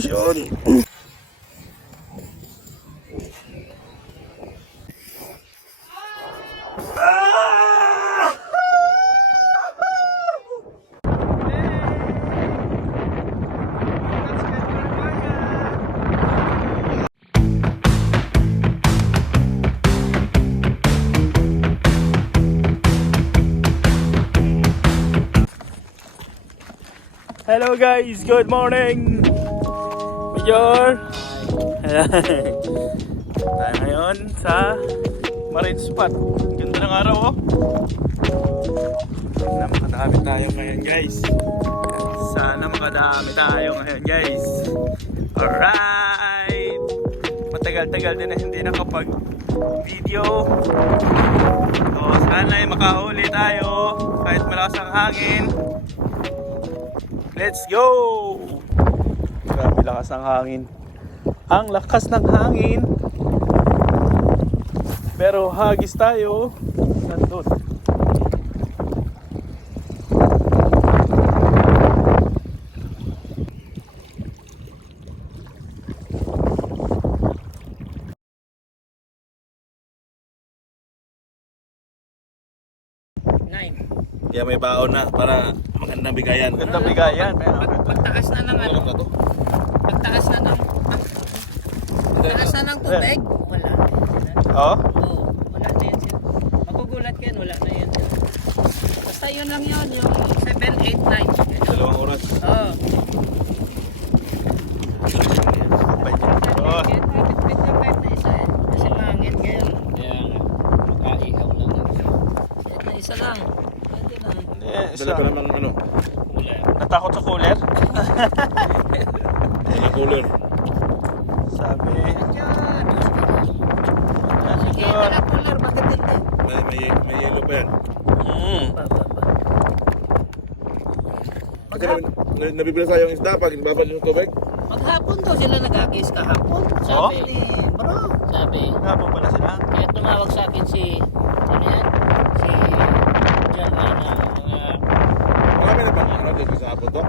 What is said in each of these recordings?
Yun. Hello guys, good morning. Major. Tayo ngayon sa Marine Spot. Ganda ng araw oh. Sana makadami tayo ngayon guys. Sana makadami tayo ngayon guys. Alright. Matagal-tagal din na hindi nakapag video. So sana ay makahuli tayo kahit malakas ang hangin. Let's go! Grabe lakas ng hangin. Ang lakas ng hangin. Pero hagis tayo. Nandun. Kaya may baon na para magandang bigayan. Magandang bigayan. Pagtaas na ng ano? Pagtaas na ng pagtaas na ng tubig? Wala. Oh? Oo, wala na yan sila. Magugulat ka yan, wala na yan sila. Basta yun lang yun, yung 7, 8, 9. Dalawang oras. Oo. Oh. Pit na pipe na isa eh. Kasi mahangin ngayon. Kaya nga, makaihaw lang yun. Kahit na isa lang. Pwede lang. Dala pa namang ano? Wala. Natakot sa cooler? Mga cooler. Sabi. Diyan. Sige, tala cooler, bakit hindi? May yellow pa yan. Ba. Kasi nabibila sa yung isda pag babal yung tubig. Maghapon daw sila nag-agis kahapon. Oh? Sabi ni bro. Sabi. Nga po pala sila. Kaya tumawag sa akin si, ano yan? Si John na mga... Marami na bang ano dito sa hapon to?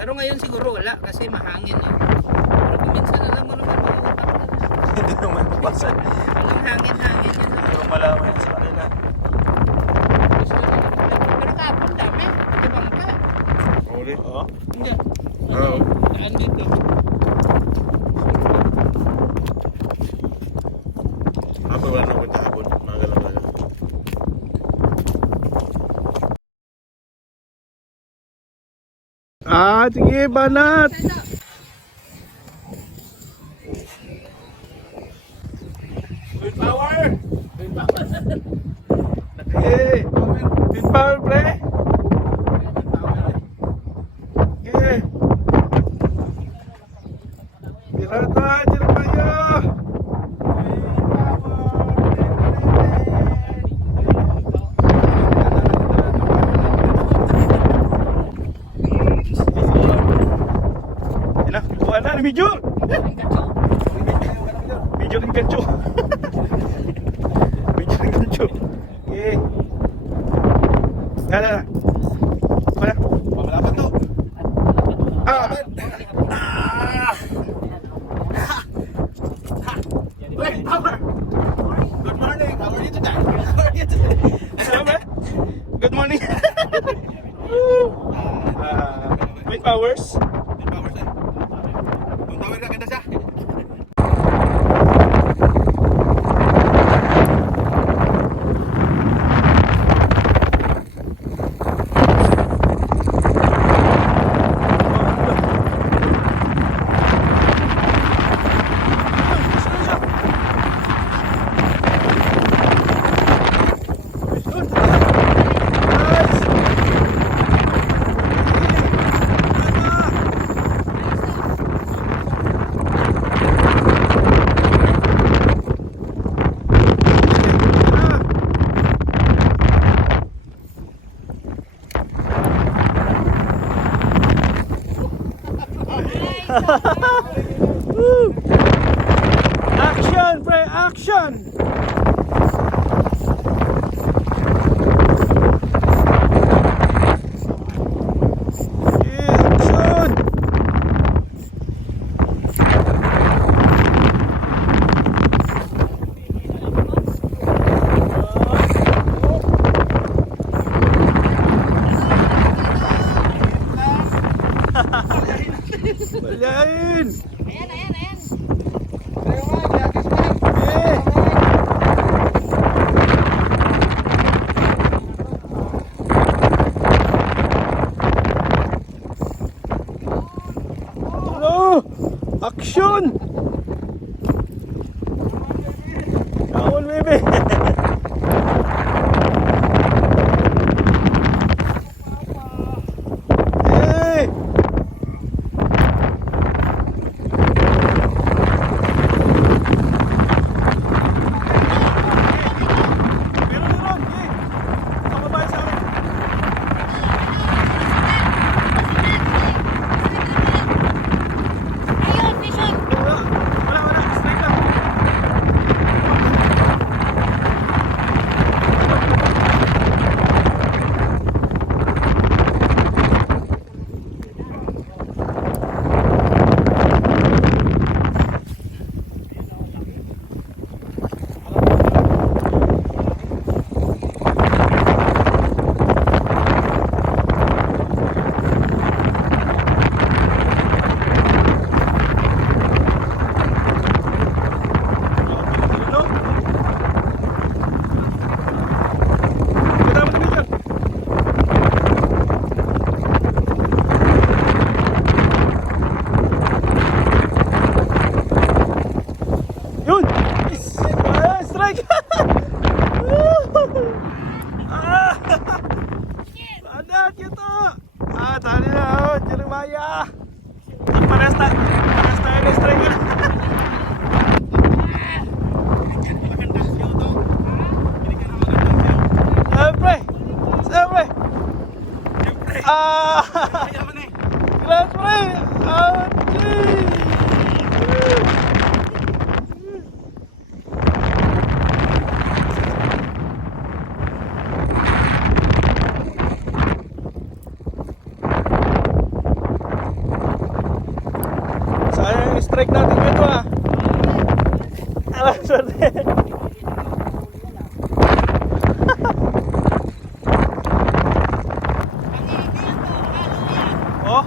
Pero ngayon siguro wala kasi mahangin eh. Pero kuminsan alam mo naman mga utang na. Hindi naman pasan. Walang hangin-hangin yan. Pero malaman yan sa kanila. Pero kahapon dami. Di ba nga pa? Huli? Oo. Hindi. Oo. Daan dito. Hapon wala na punta hapon. Mga galang-galang. Sige, banat! Good power! Hey! Good power, pre! Okay. Pirata, dyan pa yun! Kuha na, medyo! Medyo ng gancho! Medyo ng gancho! Okay. Na. Kuha na! Pamalapan to! Wait, power! Good morning! How are you today? How are you today? Hello, man. Good morning. Wait, powers. Good power sir. Good power ka ganda siya. Action, pre, action! Yeah, action! Balyain! Ayan, ayan, ayan. Eh! Ano? Action! Kaon, baby! Eh! Meron, meron! Eh! Ang babae sa akin! Ayun, vision. Wala, straight lang. Ito. Kita mo naman yan. Yun! Strike! Ah! Padat gitu! Ah, tali na! Oh, Jeremiah! Pares tayo na strike yun! Siyempre! Siyempre! Ah! Glass pre! Ah! Gee! Sayang yung strike natin dito ah. Alam, swerte. Oh.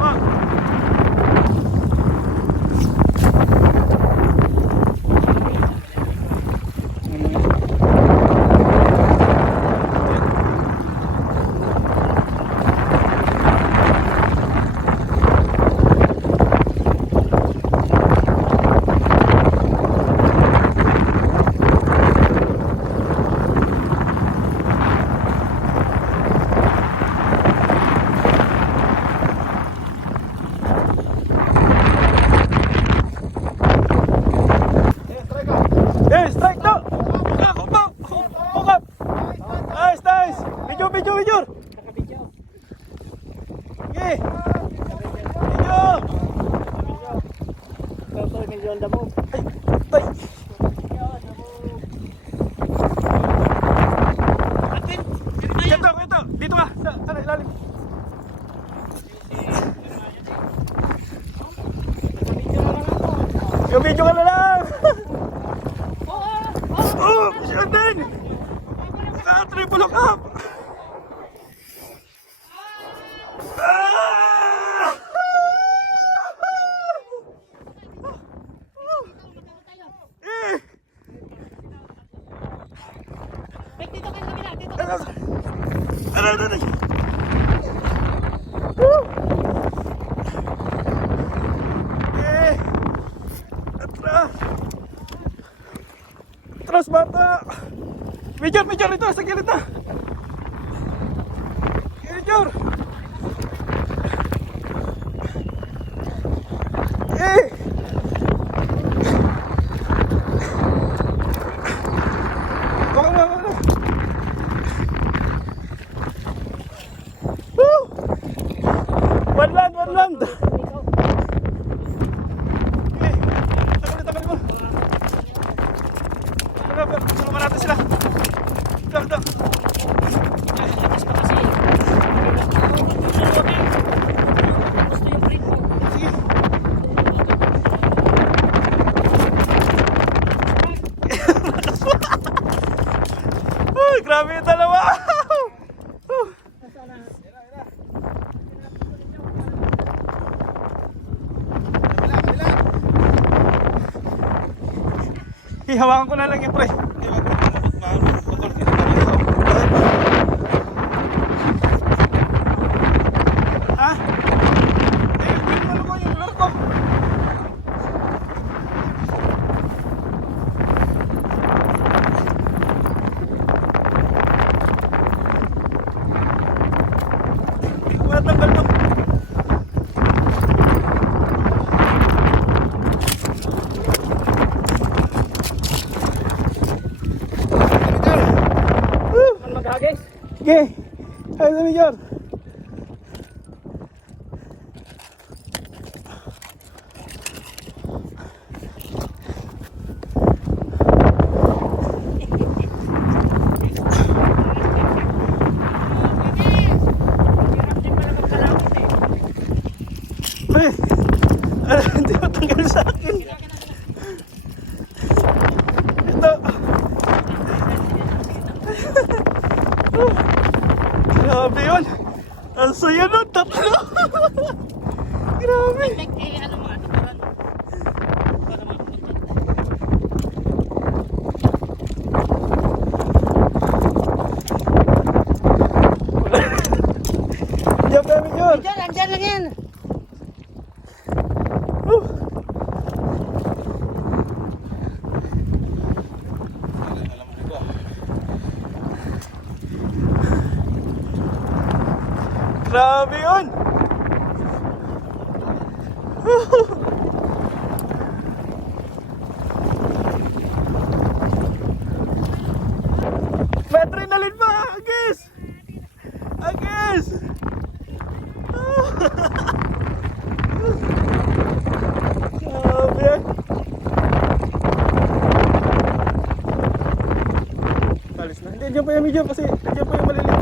Ah. Eh, strike to! Bukap! Nice, nice! Video! Okay! Video! Ay! Ito! Dito ka! Sa ilalim! Yung video ka na lang! Oh! Siya din! Triple lock up! Ah! Eh! Dito kayo sa kabila, dito. Ano. Eh! Atras bata! Major ito! Sa gilid na! Major! Eh! Baka na! Woo! One land! Eh! Tagal mo! Tulungan natin sila! Dak! Lakas pa kasi. Gusto yung break mo. Sige! Uy, grabe yung dalawa! Hihawakan ko na lang yung pre. Ha? Eh, ano ko yung lure ko? Hindi ko matanggal to. Ano maghagis? Sige. Ayos na Major. Pre, hindi matanggal sa akin. Ito. Grabe yun. Ang saya nun, tatlo. Grabe. Ano mo, ano para no? Para mapunta. Diyan pa Major. Andyan lang yan. Grabe yun. May adrenaline pa, Agis. Agis. Grabe yan. Kalis na. Hindi, dyan pa yung medyo kasi dyan pa yung maliliit.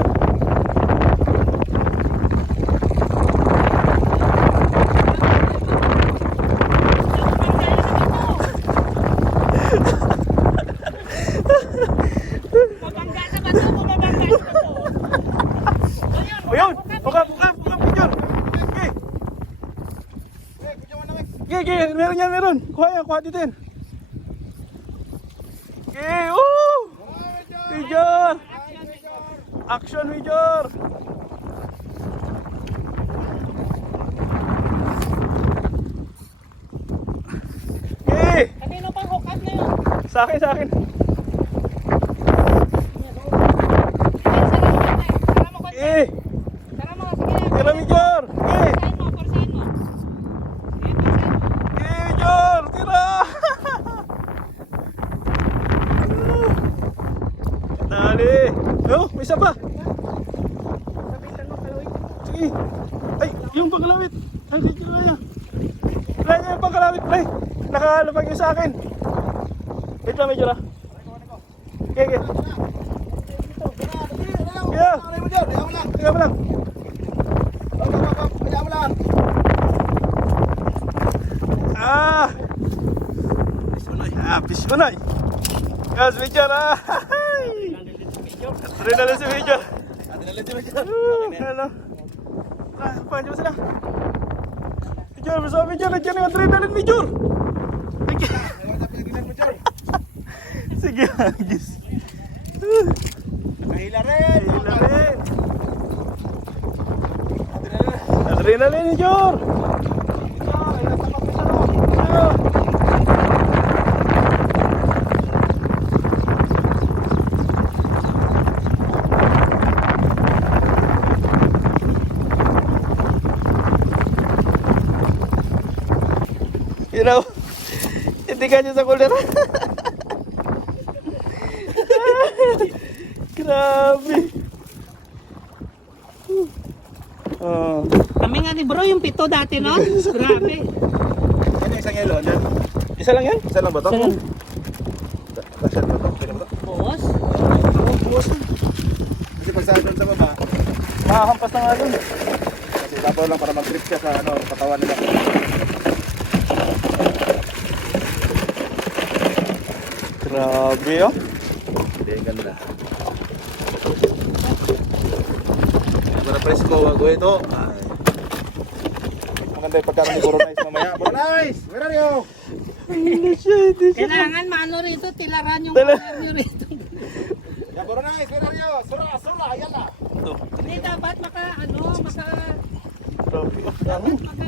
Mabangga sa bato, mabangga sa bato. O yun! Buka, Major! Sige, meron yan, meron. Kuha dito yan. Sige, woo! Major! Action, Major! Sige! Kanino pang hook up na yun? Sa akin, sa akin. Sara mo konti. Sige! Sara mo, sige. Tira, Major! Sige! Porsahin mo. Sige, Major! Tira! Dali! Oh, may isa pa! Sige! Ay, yung pangkalawit! Ay, hindi ko kaya! Wala niya yung pangkalawit, pre! Nakalabag yun sa akin! Wait lang, Major ah! Okay, okay! Kaya! Kaya mo lang! Ah! Pisunay! Yes, Major ah! Adrenaline si Major! Hello! Ah, paano ba sila? Major, bersama Major! Nandiyan yung adrenaline, Major! Sige, Agis! Nakahila rin! Hila rin! Adrenaline, Major! Ano? You know, hindi ka niya sa kulera. Grabe. Oh. Kami nga ni bro, yung pito dati, no? Grabe. Yan yung isang yelo. Yan. Isa lang yan? Isa lang ba ito? Isa lang. Kasyan ba ito? Pwede ba ito? Buhos? Bukas na. Kasi pag saan doon sa baba, Makakampas na nga dun. kasi tapaw lang para mag-grip siya sa ano, katawan nila. Grabe oh. Hindi, ganda. Para presko, wag ito. Ay. Maganda yung pagkaroon ni Boronize mamaya. Boronize! Where are you? Hindi siya, hindi siya. Kailangan maano rito, tilaran yung Tila- color nyo rito. Ya, puro na, Esperario. Sura, yala. Ito. Hindi dapat maka, ano, maka, Grabe. Oh, dapat dami. maka,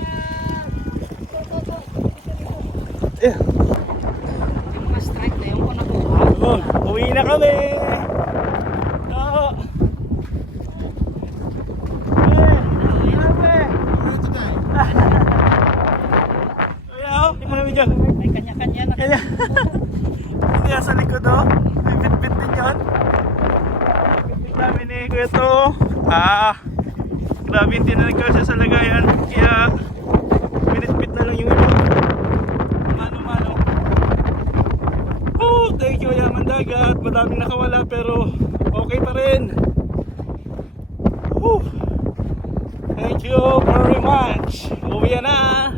Eh, yung mga strike na yung kung nakuha. oh, uwi na kami. Oo. Grabe. Kuya, oh, tingnan mo video. May kanya-kanya na. Kaya, hindi nasa likod oh. May bit-bit din yun. Bit-bit namin ni Kuya to. Grabe yung tinanag ko siya sa lagayan. Kaya, binit-bit na lang yung ito. Mano-mano. Oh, thank you Yaman Dagat. Madaming nakawala pero okay pa rin. Thank you very much. Uwi na.